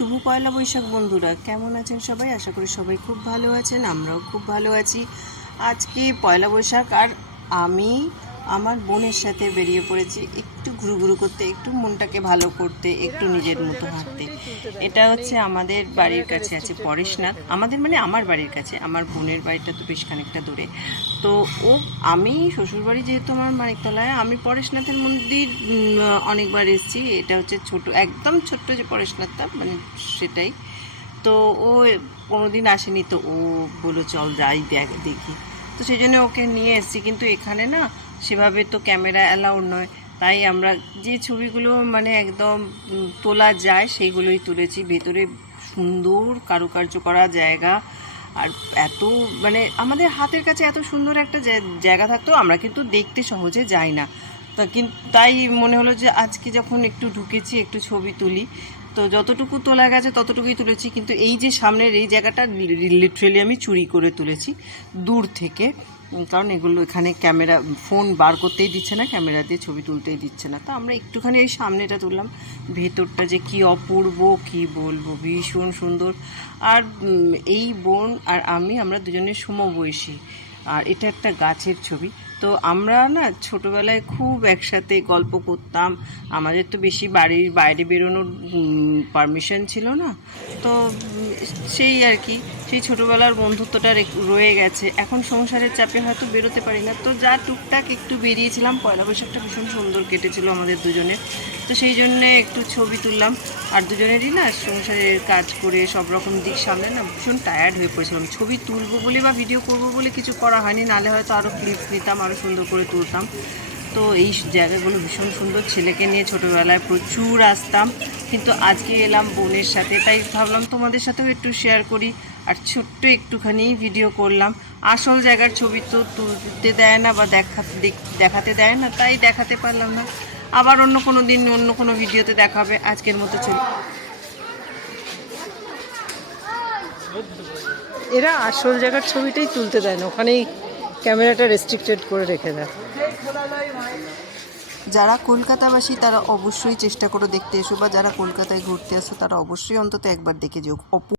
শুভ পয়লা বৈশাখ বন্ধুরা, কেমন আছেন সবাই? আশা করি সবাই খুব ভালো আছেন, আমরাও খুব ভালো আছি। আজকে পয়লা বৈশাখ, আর আমি আমার বোনের সাথে বেরিয়ে পড়েছি ঘুরু ঘুরু করতে, একটু মনটাকে ভালো করতে, একটু নিজের মতো হাঁটতে। এটা হচ্ছে আমাদের বাড়ির কাছে আছে পরেশনাথ। আমাদের মানে আমার বাড়ির কাছে, আমার বোনের বাড়িটা তো বেশ খানিকটা দূরে। তো ও, আমি শ্বশুরবাড়ি যেহেতু আমার মানিকতলায়, আমি পরেশনাথের মন্দির অনেকবার এসেছি। এটা হচ্ছে ছোট, একদম ছোট্ট যে পরেশনাথটা মানে সেটাই। তো ও কোনোদিন আসেনি, তো ও বলল, চল যাই দেখি। তো সেই জন্য ওকে নিয়ে এসেছি। কিন্তু এখানে না, সেভাবে তো ক্যামেরা অ্যালাউড নয়। তাই আমরা যে ছবিগুলো মানে একদম তোলা যায় সেইগুলোই তুলেছি। ভেতরে সুন্দর কারুকার্য করা জায়গা। আর এত মানে আমাদের হাতের কাছে এত সুন্দর একটা জায়- জায়গা থাকতো আমরা কিন্তু দেখতে সহজে যাই না। তা কিন্তু তাই মনে হলো যে আজকে যখন একটু ঢুকেছি, একটু ছবি তুলি, তো যতটুকু তোলা গেছে ততটুকুই তুলেছি। কিন্তু এই যে সামনের এই জায়গাটা লিটারেলি আমি চুরি করে তুলেছি, দূর থেকে। কারণ এগুলো এখানে ক্যামেরা, ফোন বার করতেই দিচ্ছে না, ক্যামেরা দিয়ে ছবি তুলতেই দিচ্ছে না। তো আমরা একটুখানি এই সামনেটা তুললাম, ভেতরটা যে কি অপূর্ব, কি বলব, ভীষণ সুন্দর। আর এই বোন আর আমি, আমরা দুজনের সমবয়সী। আর এটা একটা গাছের ছবি। তো আমরা না ছোটবেলায় খুব একসাথে গল্প করতাম। আমাদের তো বেশি বাড়ির বাইরে বেরোনোর পারমিশন ছিল না। তো সেই আর কি, সেই ছোটোবেলার বন্ধুত্বটা রয়ে গেছে। এখন সংসারের চাপে হয়তো বেরোতে পারি না। তো যা টুকটাক একটু বেরিয়েছিলাম, পয়লা বৈশাখটা ভীষণ সুন্দর কেটেছিল আমাদের দুজনের। তো সেই জন্যে একটু ছবি তুললাম। আর দুজনেরই না সংসারের কাজ করে সব রকম দিক সামনে না ভীষণ টায়ার্ড হয়ে পড়েছিলাম। ছবি তুলবো বলে বা ভিডিও করব বলে কিছু করা হয়নি, নালে হয়তো আরও ক্লিপস নিতাম আরও সুন্দর করে তুলতাম। তো এই জায়গাগুলো ভীষণ সুন্দর। ছেলেকে নিয়ে ছোটোবেলায় প্রচুর আসতাম। কিন্তু আজকে এলাম বোনের সাথে। তাই ভাবলাম তোমাদের সাথেও একটু শেয়ার করি। আর ছোট্ট একটুখানি ভিডিও করলাম। আসল জায়গার ছবি তো তুলতে দেয় না বা দেখাতে দেখ- দেখাতে দেয় না। তাই দেখাতে পারলাম না। আবার অন্য কোনো দিন অন্য কোনো ভিডিওতে দেখাবে আজকের মতো চলি। এরা আসল জায়গার ছবিটাই তুলতে দেয় না। ওখানেই ক্যামেরাটা রেস্ট্রিক্টেড করে রেখে দেয় যারা কলকাতাবাসী, তারা অবশ্যই চেষ্টা করে দেখতে এসো, বা যারা কলকাতায় ঘুরতে আসো, তারা অবশ্যই অন্তত একবার দেখে যেও।